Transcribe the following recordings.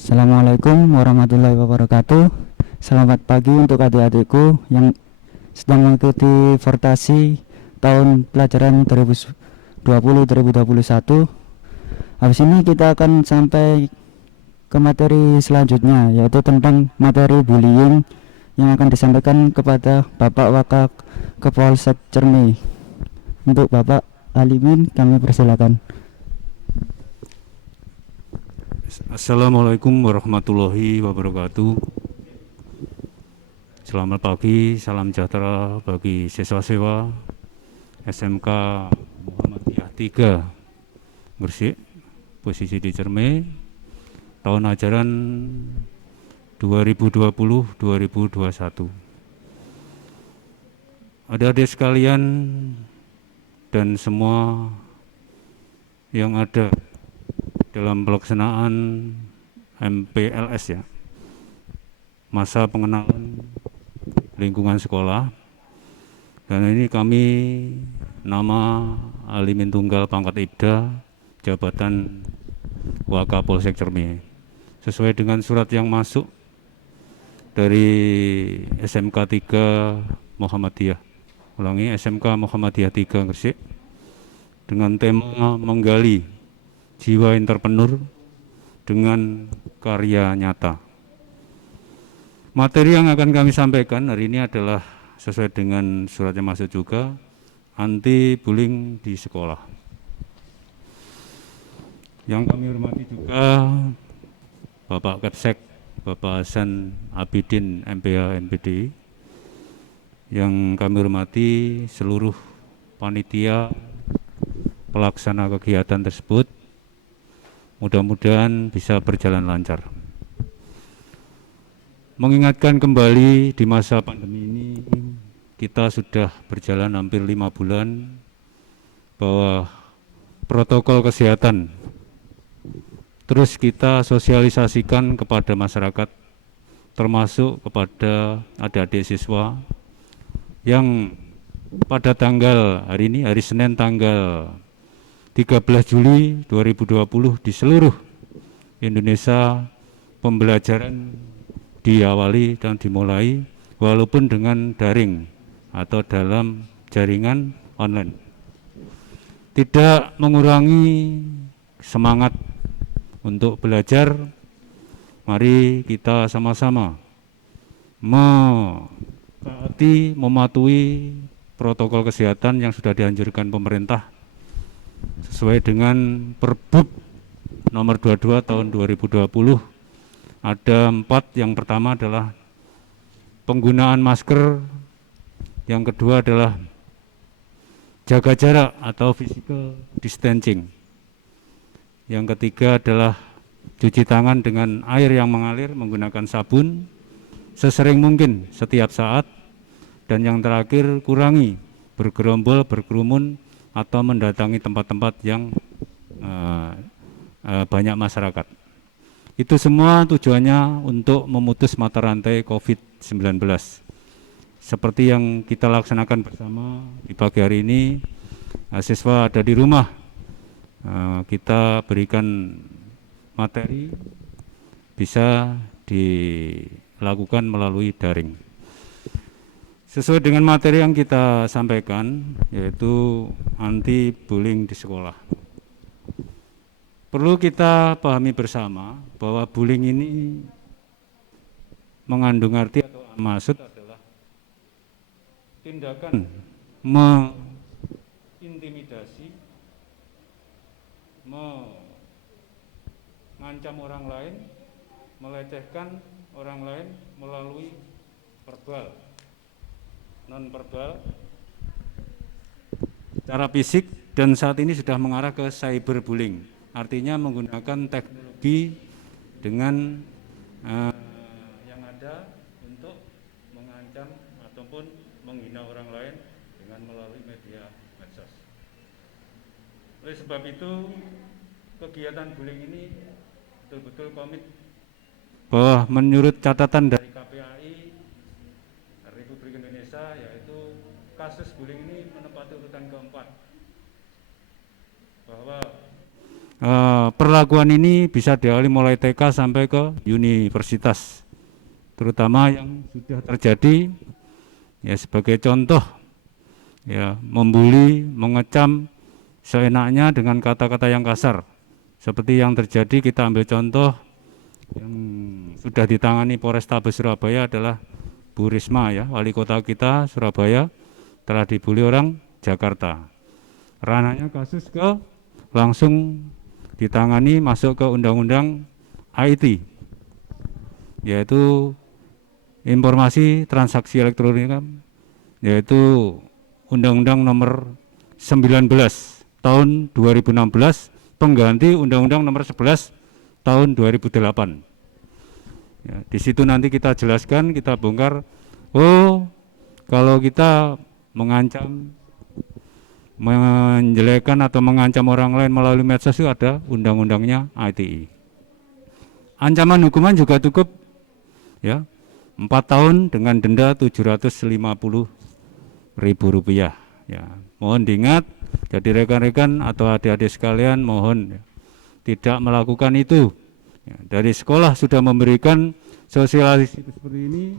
Assalamualaikum warahmatullahi wabarakatuh. Selamat pagi untuk adik-adikku yang sedang mengikuti vertasi tahun pelajaran 2020-2021. Habis ini kita akan sampai ke materi selanjutnya, yaitu tentang materi bullying yang akan disampaikan kepada Bapak Wakak Kepolsek Cermi. Untuk Bapak Alimin kami persilakan. Assalamualaikum warahmatullahi wabarakatuh. Selamat pagi, salam sejahtera bagi siswa-siswa SMK Muhammadiyah 3 Gresik, posisi di Cerme, tahun ajaran 2020-2021. Adik-adik sekalian dan semua yang ada dalam pelaksanaan MPLS ya, masa pengenalan lingkungan sekolah. Dan ini kami nama Alimin Tunggal pangkat Ibda, jabatan Wakapolsek Cermi. Sesuai dengan surat yang masuk dari SMK 3 Muhammadiyah. Ulangi, SMK Muhammadiyah 3 Gresik, dengan tema menggali jiwa entrepreneur dengan karya nyata. Materi yang akan kami sampaikan hari ini adalah sesuai dengan surat yang masuk juga, anti bullying di sekolah. Yang kami hormati juga Bapak Kapsek, Bapak Hasan Abidin MPH MPD, yang kami hormati seluruh panitia pelaksana kegiatan tersebut. Mudah-mudahan bisa berjalan lancar. Mengingatkan kembali di masa pandemi ini, kita sudah berjalan hampir 5 bulan bahwa protokol kesehatan terus kita sosialisasikan kepada masyarakat, termasuk kepada adik-adik siswa yang pada tanggal hari ini, hari Senin tanggal 13 Juli 2020 di seluruh Indonesia pembelajaran diawali dan dimulai walaupun dengan daring atau dalam jaringan online. Tidak mengurangi semangat untuk belajar, mari kita sama-sama mentaati, mematuhi protokol kesehatan yang sudah dianjurkan pemerintah sesuai dengan Perbup nomor 22 tahun 2020. Ada 4. Yang pertama adalah penggunaan masker, yang kedua adalah jaga jarak atau physical distancing, yang ketiga adalah cuci tangan dengan air yang mengalir menggunakan sabun sesering mungkin setiap saat, dan yang terakhir kurangi bergerombol, berkerumun atau mendatangi tempat-tempat yang banyak masyarakat. Itu semua tujuannya untuk memutus mata rantai COVID-19. Seperti yang kita laksanakan bersama di pagi hari ini, siswa ada di rumah, kita berikan materi bisa dilakukan melalui daring. Sesuai dengan materi yang kita sampaikan, yaitu anti bullying di sekolah. Perlu kita pahami bersama bahwa bullying ini mengandung arti atau maksud adalah tindakan mengintimidasi, mengancam orang lain, melecehkan orang lain melalui verbal, non-verbal, secara fisik, dan saat ini sudah mengarah ke cyberbullying, artinya menggunakan teknologi dengan yang ada untuk mengancam ataupun menghina orang lain dengan melalui media medsos. Oleh sebab itu, kegiatan bullying ini betul-betul komit bahwa menurut catatan dari KPAI Republik Indonesia, yaitu kasus bullying ini menempati urutan keempat, bahwa perlakuan ini bisa diawali mulai TK sampai ke universitas, terutama yang sudah terjadi ya sebagai contoh ya membuli, mengecam seenaknya dengan kata-kata yang kasar. Seperti yang terjadi, kita ambil contoh yang sudah ditangani Polrestabes Surabaya adalah Bu Risma ya, wali kota kita Surabaya telah dibully orang Jakarta. Ranahnya kasus ke langsung ditangani masuk ke undang-undang IT, yaitu informasi transaksi elektronik, yaitu Undang-Undang nomor 19 tahun 2016 pengganti Undang-Undang nomor 11 tahun 2008. Ya, di situ nanti kita jelaskan, kita bongkar, oh kalau kita mengancam, menjelekkan atau mengancam orang lain melalui medsos itu ada undang-undangnya ITE. Ancaman hukuman juga cukup ya, 4 tahun dengan denda Rp750.000 ya. Mohon diingat, jadi rekan-rekan atau adik-adik sekalian mohon ya, tidak melakukan itu ya. Dari sekolah sudah memberikan sosialisasi seperti ini,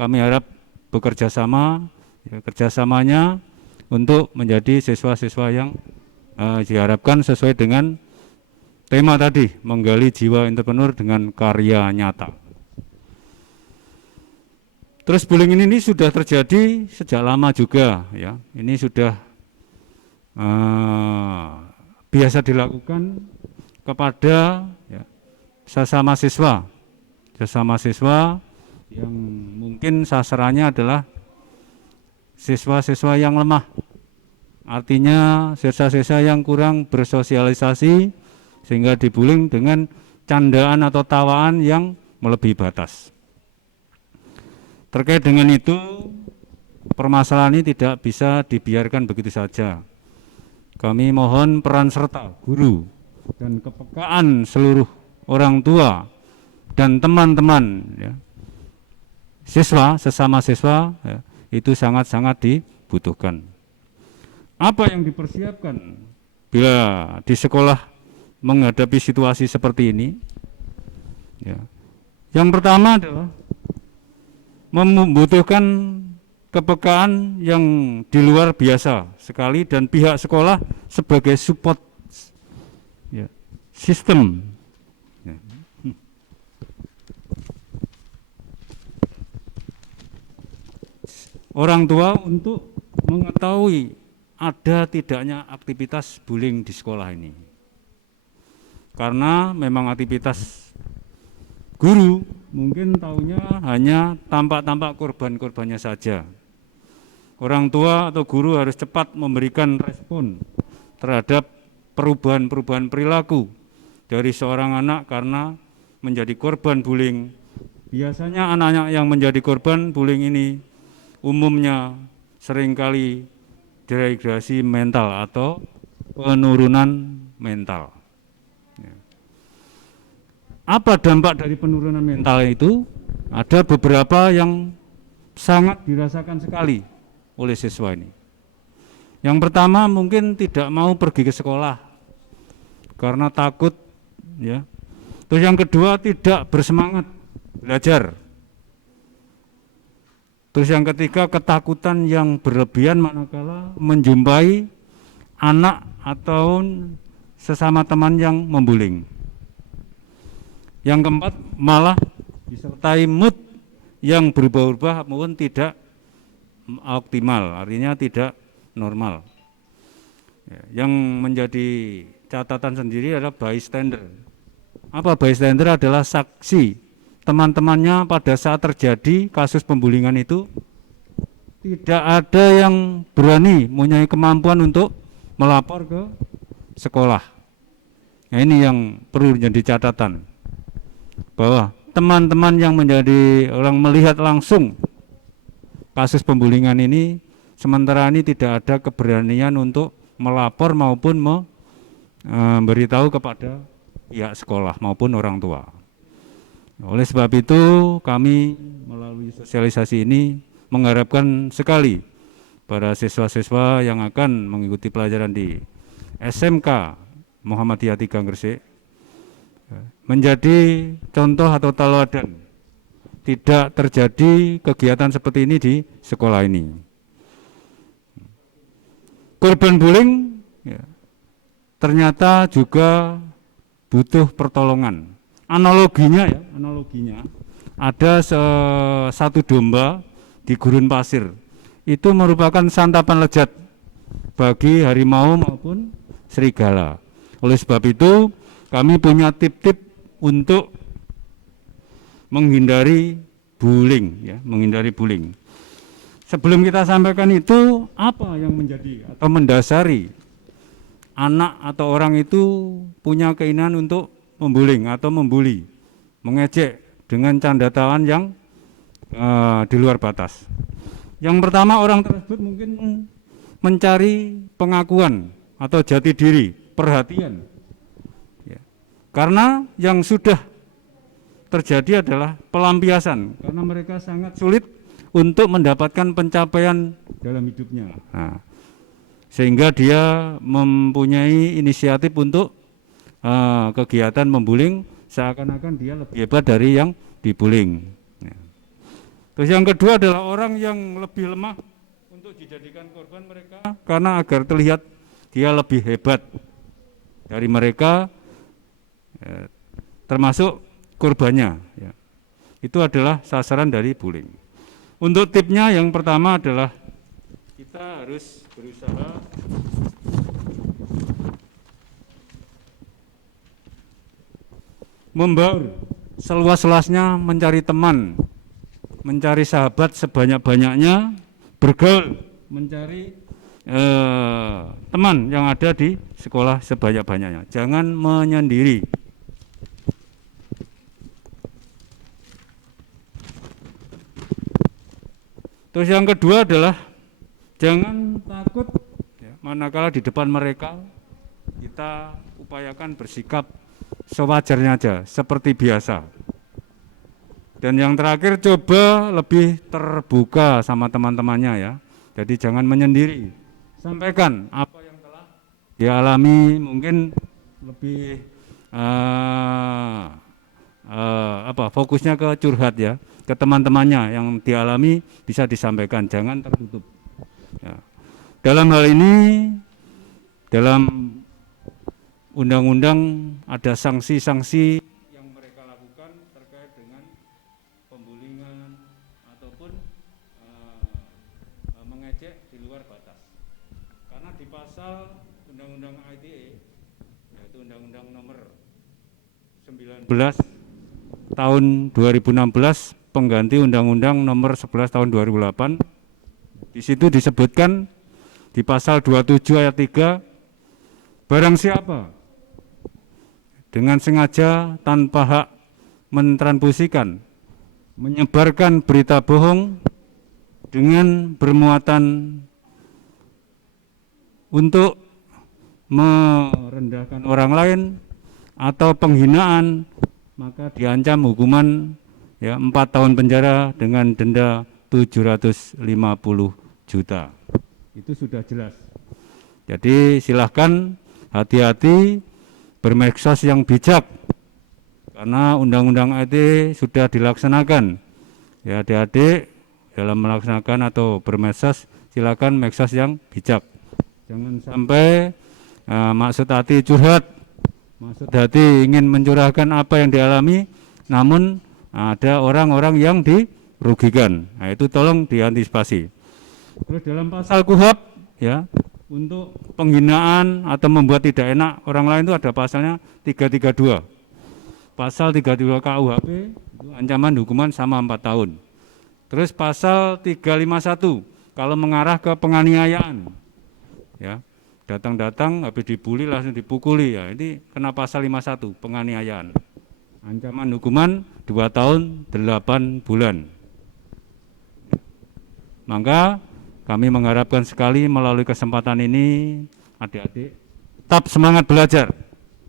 kami harap bekerja sama ya, kerjasamanya untuk menjadi siswa-siswa yang diharapkan sesuai dengan tema tadi, menggali jiwa entrepreneur dengan karya nyata. Terus bullying ini sudah terjadi sejak lama juga ya. Ini sudah biasa dilakukan kepada ya, sesama siswa yang mungkin sasarannya adalah siswa-siswa yang lemah, artinya siswa-siswa yang kurang bersosialisasi sehingga dibullying dengan candaan atau tawaan yang melebihi batas. Terkait dengan itu, permasalahan ini tidak bisa dibiarkan begitu saja. Kami mohon peran serta guru dan kepekaan seluruh orang tua dan teman-teman ya, siswa, sesama siswa ya, itu sangat-sangat dibutuhkan. Apa yang dipersiapkan bila di sekolah menghadapi situasi seperti ini? Ya. Yang pertama adalah membutuhkan kepekaan yang di luar biasa sekali dan pihak sekolah sebagai support ya, sistem. Ya. Orang tua untuk mengetahui ada tidaknya aktivitas bullying di sekolah ini. Karena memang aktivitas guru mungkin taunya hanya tampak-tampak korban-korbannya saja. Orang tua atau guru harus cepat memberikan respon terhadap perubahan-perubahan perilaku dari seorang anak karena menjadi korban bullying. Biasanya anak-anak yang menjadi korban bullying ini umumnya seringkali dehidrasi mental atau penurunan mental. Apa dampak dari penurunan mental itu? Ada beberapa yang sangat dirasakan sekali oleh siswa ini. Yang pertama mungkin tidak mau pergi ke sekolah karena takut ya. Terus yang kedua tidak bersemangat belajar. Terus yang ketiga ketakutan yang berlebihan manakala menjumpai anak atau sesama teman yang membullying. Yang keempat malah disertai mood yang berubah-ubah maupun tidak optimal, artinya tidak normal. Yang menjadi catatan sendiri adalah bystander. Apa bystander? Adalah saksi teman-temannya pada saat terjadi kasus pembulingan itu tidak ada yang berani mempunyai kemampuan untuk melapor ke sekolah. Nah, ini yang perlu menjadi catatan bahwa teman-teman yang menjadi orang melihat langsung kasus pembulingan ini sementara ini tidak ada keberanian untuk melapor maupun memberitahu kepada pihak sekolah maupun orang tua. Oleh sebab itu kami melalui sosialisasi ini mengharapkan sekali para siswa-siswa yang akan mengikuti pelajaran di SMK Muhammadiyah 3 Gresik menjadi contoh atau teladan tidak terjadi kegiatan seperti ini di sekolah ini. Korban bullying ya, ternyata juga butuh pertolongan. Analoginya ada satu domba di gurun pasir. Itu merupakan santapan lezat bagi harimau maupun serigala. Oleh sebab itu, kami punya tip-tip untuk menghindari bullying. Sebelum kita sampaikan itu, apa yang menjadi atau mendasari anak atau orang itu punya keinginan untuk membullying atau membuli, mengejek dengan canda tawa yang di luar batas. Yang pertama, orang tersebut mungkin mencari pengakuan atau jati diri, perhatian. Ya. Karena yang sudah terjadi adalah pelampiasan, karena mereka sangat sulit untuk mendapatkan pencapaian dalam hidupnya. Nah, sehingga dia mempunyai inisiatif untuk kegiatan membullying, seakan-akan dia lebih hebat dari yang dibullying. Ya. Terus yang kedua adalah orang yang lebih lemah untuk dijadikan korban mereka, karena agar terlihat dia lebih hebat dari mereka, termasuk korbannya. Ya. Itu adalah sasaran dari bullying. Untuk tipnya yang pertama adalah kita harus berusaha membaur seluas-luasnya, mencari teman, mencari sahabat sebanyak-banyaknya, bergaul, mencari teman yang ada di sekolah sebanyak-banyaknya. Jangan menyendiri. Terus yang kedua adalah jangan takut ya, manakala di depan mereka kita upayakan bersikap sewajarnya aja, seperti biasa. Dan yang terakhir, coba lebih terbuka sama teman-temannya ya. Jadi jangan menyendiri. Sampaikan apa yang telah dialami, mungkin lebih fokusnya ke curhat ya, ke teman-temannya yang dialami bisa disampaikan, jangan tertutup. Ya. Dalam hal ini, dalam undang-undang ada sanksi-sanksi yang mereka lakukan terkait dengan pembulingan ataupun mengejek di luar batas. Karena di pasal Undang-Undang ITE, yaitu Undang-Undang nomor 19 tahun 2016 pengganti Undang-Undang nomor 11 tahun 2008, di situ disebutkan di pasal 27 ayat 3, barang siapa dengan sengaja tanpa hak mentransfusikan, menyebarkan berita bohong dengan bermuatan untuk merendahkan orang lain atau penghinaan, maka diancam hukuman ya 4 tahun penjara dengan denda 750 juta. Itu sudah jelas. Jadi silahkan hati-hati bermedsos yang bijak, karena undang-undang ITE sudah dilaksanakan. Ya adik-adik dalam melaksanakan atau bermedsos, silakan medsos yang bijak. Jangan sampai maksud hati curhat, maksud hati ingin mencurahkan apa yang dialami, namun ada orang-orang yang dirugikan. Nah, itu tolong diantisipasi. Terus dalam pasal KUHP ya, untuk penghinaan atau membuat tidak enak orang lain itu ada pasalnya 332. Pasal 32 KUHP itu ancaman hukuman sama 4 tahun. Terus pasal 351 kalau mengarah ke penganiayaan. Ya. Datang-datang habis dibully langsung dipukuli ya, ini kena pasal 51 penganiayaan. Ancaman hukuman 2 tahun 8 bulan. Maka kami mengharapkan sekali melalui kesempatan ini adik-adik tetap semangat belajar.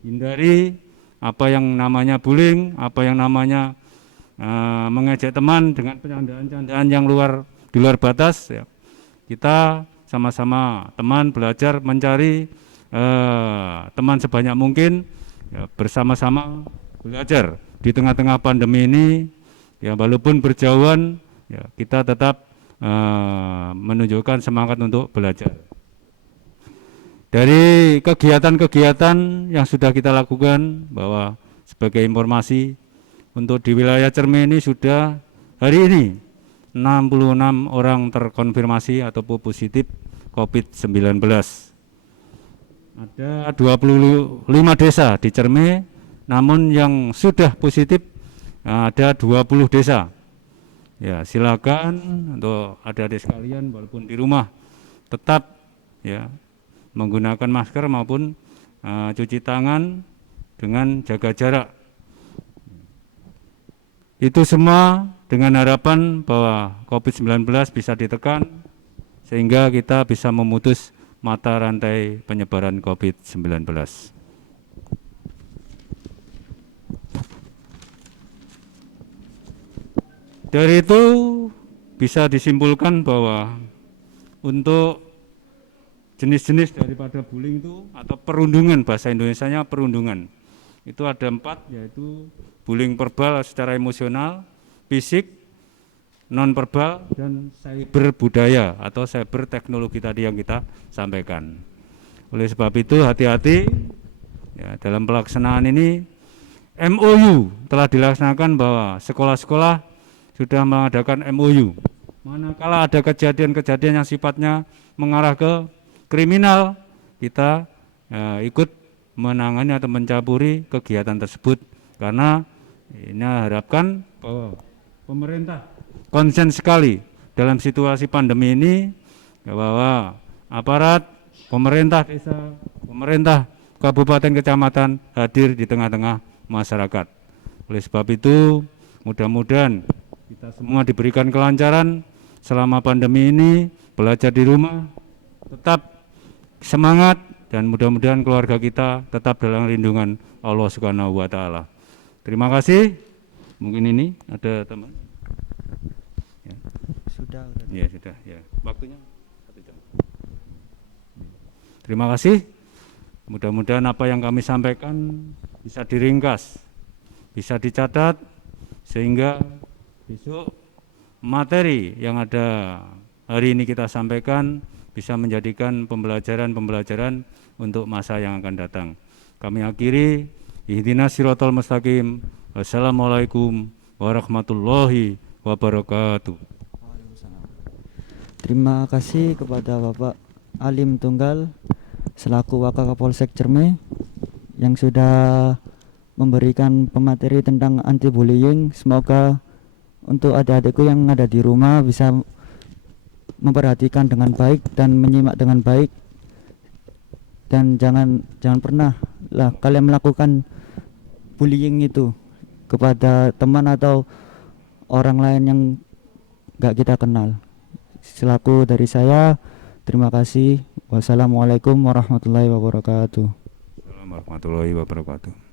Hindari apa yang namanya bullying, apa yang namanya mengejek teman dengan candaan-candaan yang di luar batas ya. Kita sama-sama teman belajar mencari teman sebanyak mungkin ya, bersama-sama belajar di tengah-tengah pandemi ini. Ya, walaupun berjauhan, ya, kita tetap menunjukkan semangat untuk belajar. Dari kegiatan-kegiatan yang sudah kita lakukan, bahwa sebagai informasi untuk di wilayah Cerme ini sudah hari ini 66 orang terkonfirmasi ataupun positif COVID-19. Ada 25 desa di Cerme, namun yang sudah positif ada 20 desa. Ya, silakan untuk adik-adik sekalian walaupun di rumah tetap ya menggunakan masker maupun cuci tangan dengan jaga jarak. Itu semua dengan harapan bahwa COVID-19 bisa ditekan sehingga kita bisa memutus mata rantai penyebaran COVID-19. Dari itu bisa disimpulkan bahwa untuk jenis-jenis daripada bullying itu atau perundungan, bahasa Indonesianya perundungan, itu ada 4, yaitu bullying verbal secara emosional, fisik, non verbal, dan cyber budaya atau cyber teknologi tadi yang kita sampaikan. Oleh sebab itu hati-hati ya, dalam pelaksanaan ini. MOU telah dilaksanakan bahwa sekolah-sekolah sudah mengadakan MOU. Manakala ada kejadian-kejadian yang sifatnya mengarah ke kriminal, kita ikut menangani atau mencampuri kegiatan tersebut, karena ini harapkan bahwa pemerintah konsen sekali dalam situasi pandemi ini, bahwa aparat pemerintah desa, pemerintah kabupaten kecamatan hadir di tengah-tengah masyarakat. Oleh sebab itu mudah-mudahan kita semua diberikan kelancaran selama pandemi ini, belajar di rumah, tetap semangat, dan mudah-mudahan keluarga kita tetap dalam lindungan Allah Subhanahu wa Ta'ala. Terima kasih. Mungkin ini ada teman. Ya. Sudah. Ya, sudah. Ya. Waktunya 1 jam. Terima kasih. Mudah-mudahan apa yang kami sampaikan bisa diringkas, bisa dicatat, sehingga besok materi yang ada hari ini kita sampaikan bisa menjadikan pembelajaran untuk masa yang akan datang. Kami akhiri, ihdinas siratal mustaqim. Wassalamualaikum warahmatullahi wabarakatuh. Terima kasih kepada Bapak Alim Tunggal selaku Wakapolsek Cerme yang sudah memberikan pemateri tentang anti bullying. Semoga untuk adik-adikku yang ada di rumah bisa memperhatikan dengan baik dan menyimak dengan baik, dan jangan pernah lah kalian melakukan bullying itu kepada teman atau orang lain yang gak kita kenal. Selaku dari saya, terima kasih. Wassalamualaikum warahmatullahi wabarakatuh. Assalamualaikum warahmatullahi wabarakatuh.